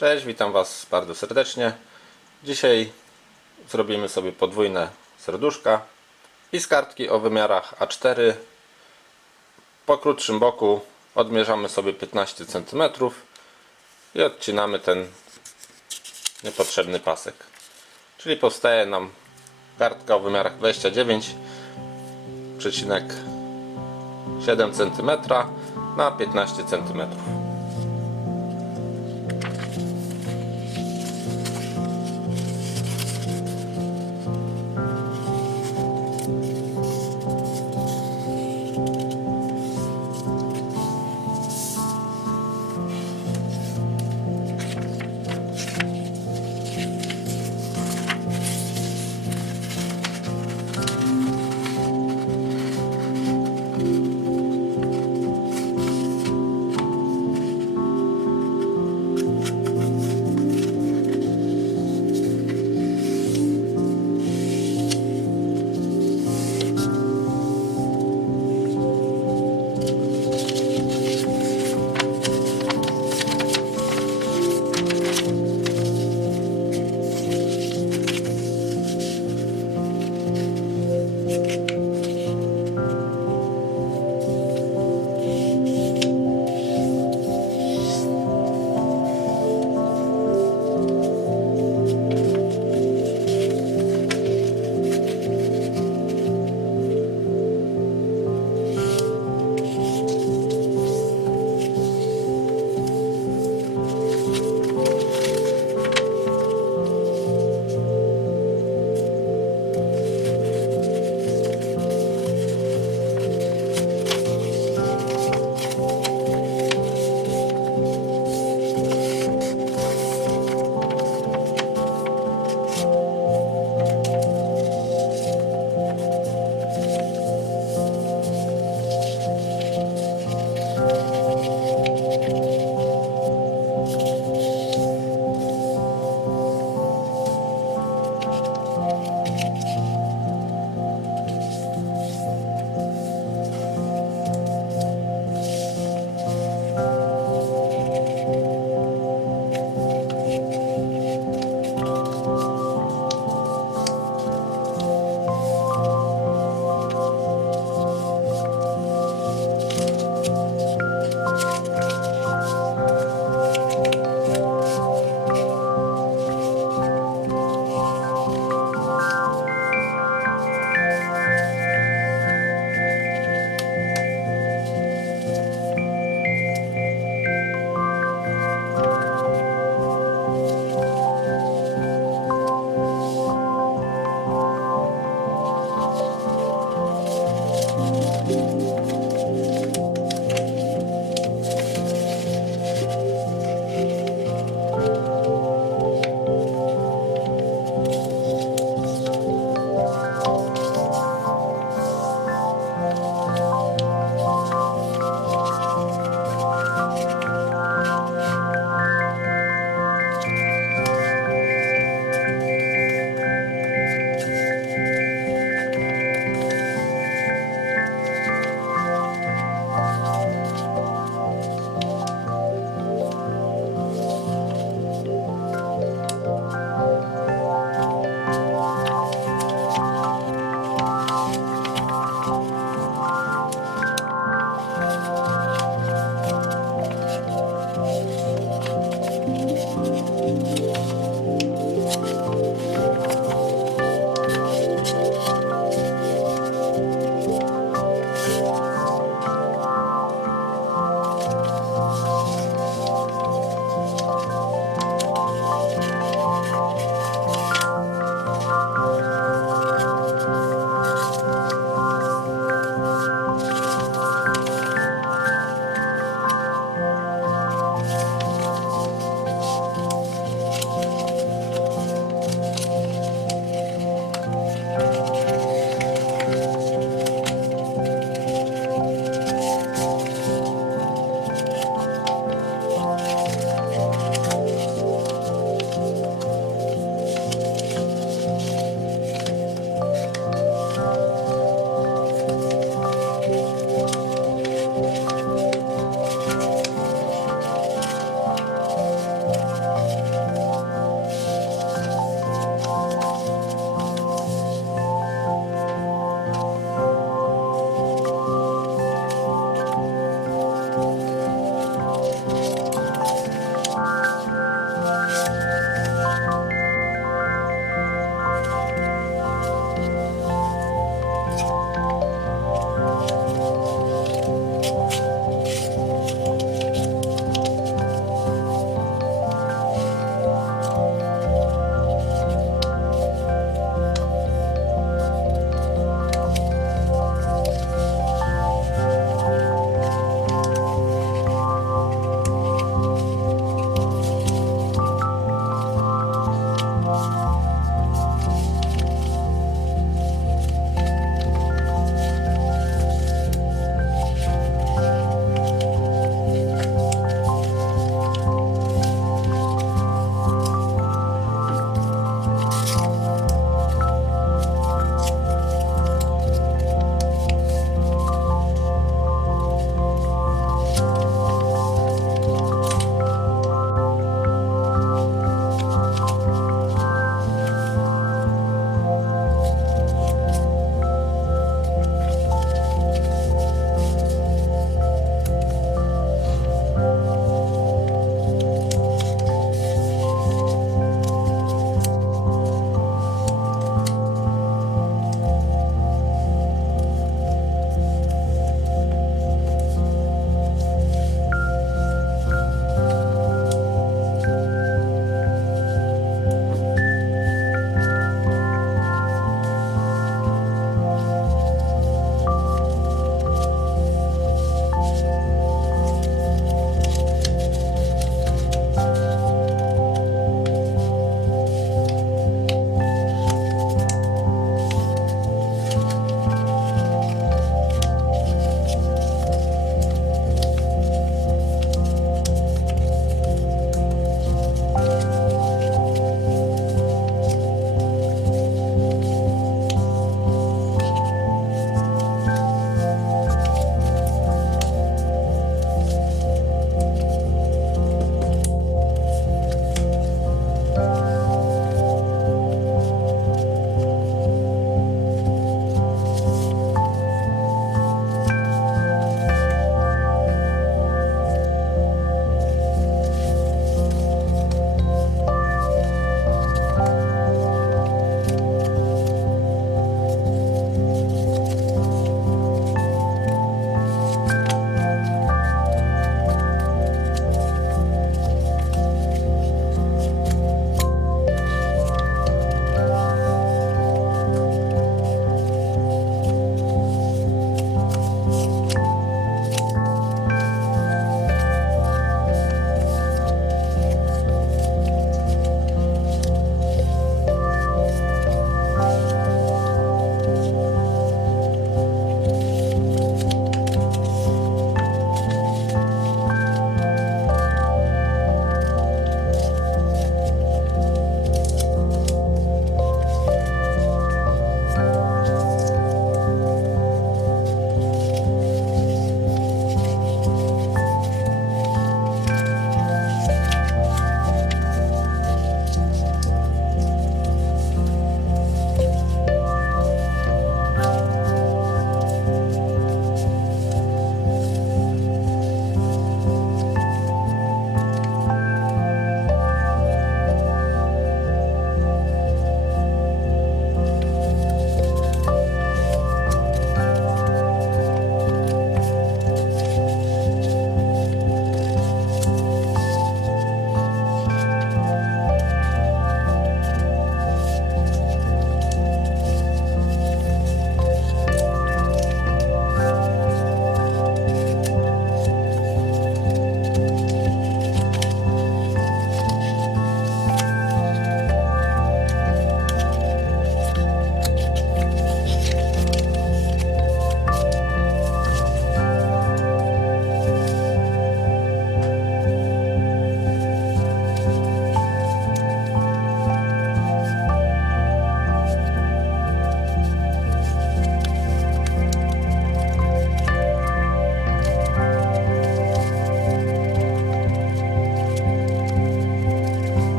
Cześć, witam Was bardzo serdecznie. Dzisiaj zrobimy sobie podwójne serduszka i z kartki o wymiarach A4. Po krótszym boku odmierzamy sobie 15 cm i odcinamy ten niepotrzebny pasek. Czyli powstaje nam kartka o wymiarach 29,7 cm na 15 cm.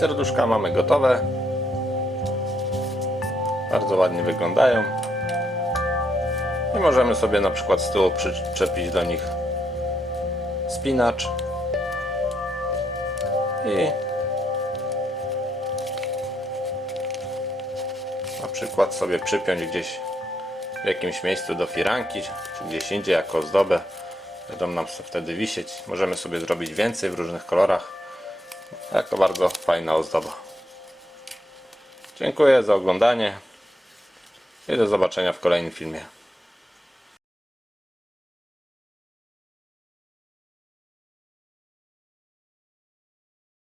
Serduszka mamy gotowe. Bardzo ładnie wyglądają. I możemy sobie na przykład z tyłu przyczepić do nich spinacz. I na przykład sobie przypiąć gdzieś w jakimś miejscu do firanki, czy gdzieś indziej jako ozdobę. Będą nam wtedy wisieć. Możemy sobie zrobić więcej w różnych kolorach. Jako bardzo fajna ozdoba. Dziękuję za oglądanie i do zobaczenia w kolejnym filmie.